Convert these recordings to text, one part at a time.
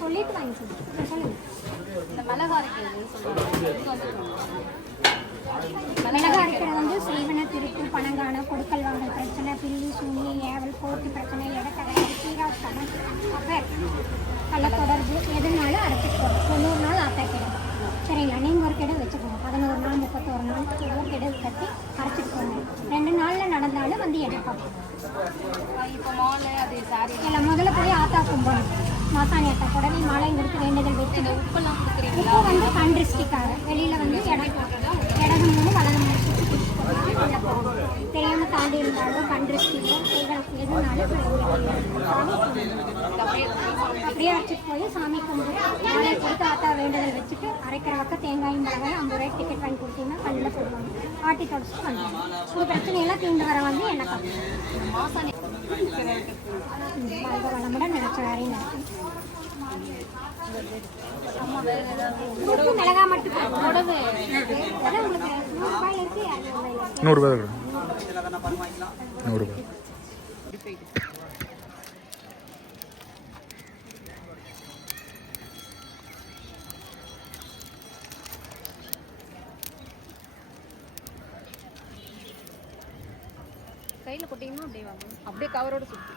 சொல்லிட்டு வாங்கி சொல்லுங்க சொல்லுங்க இந்த மிளகா அரைக்கிறது வந்து மிளகா அரைக்கிறது வந்து செய்வன திருப்பு பணங்கான கொடுக்கல் வாங்கல் பிரச்சனை பில்லி சூனி ஏவல் போட்டி பிரச்சனை இடத்தகராறு சீராஸ் கடன் அப்பர் கள்ள தொடர்பு எதுனாலும் அரைச்சிட்டு தொண்ணூறு நாள் ஆத்தாக்கிடும் சரிங்களா நீங்கள் ஒரு கிடவு வச்சுக்கோங்க பதினோரு நாள் முப்பத்தோரு நாள் ஒரு கிடவு கட்டி அரைச்சிட்டு போங்க ரெண்டு நாளில் நடந்தாலும் வந்து சாரி இல்லை முதல்ல போய் ஆத்தா கும்பணும் மாசாணி ஆத்தா மாலையும் கொடுத்து வேண்டுதல் வச்சு கொடுக்குறீங்க இப்போ வந்து கண் திருஷ்டிக்காக வெளியில வந்து இடம் இடது மூணு வலது மூணு சுற்றி பிடிச்சு போட்டாலும் உள்ள போகும் தெரியாம தாண்டி இருந்தாலும் கண் திருஷ்டியோ எதுனாலும் வச்சுட்டு போய் சாமி கும்பிட்டு மாலை கொடுத்து ஆத்தா வேண்டுதல் வச்சுட்டு அரைக்கிற பக்கம் தேங்காயும் பழகம் ஐம்பது ரூபாய் டிக்கெட் வாங்கி கொடுத்தீங்கன்னா கண்ணில் போடுவாங்க ஆட்டி தொடச்சிட்டு வந்துடுவாங்க. உங்கள் பிரச்சனையெல்லாம் தீண்டு வர வந்து என்ன பார்க்கணும் வளமுடன் நினச்ச வேறையும் நடக்கும் அம்மா வேற ஏதாவது உங்களுக்கு மிளகா மட்டும் புடவை அதான் உங்களுக்கு நூறு ரூபாயில இருக்கு. இரநூறு ரூபாயில கையில் கொட்டிங்கன்னா அப்படியே வாங்க. அப்படியே கவரோட சுற்றி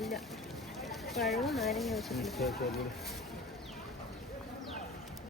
ഇല്ല. പഴവും നാരങ്ങ വെച്ചിട്ടുണ്ട്.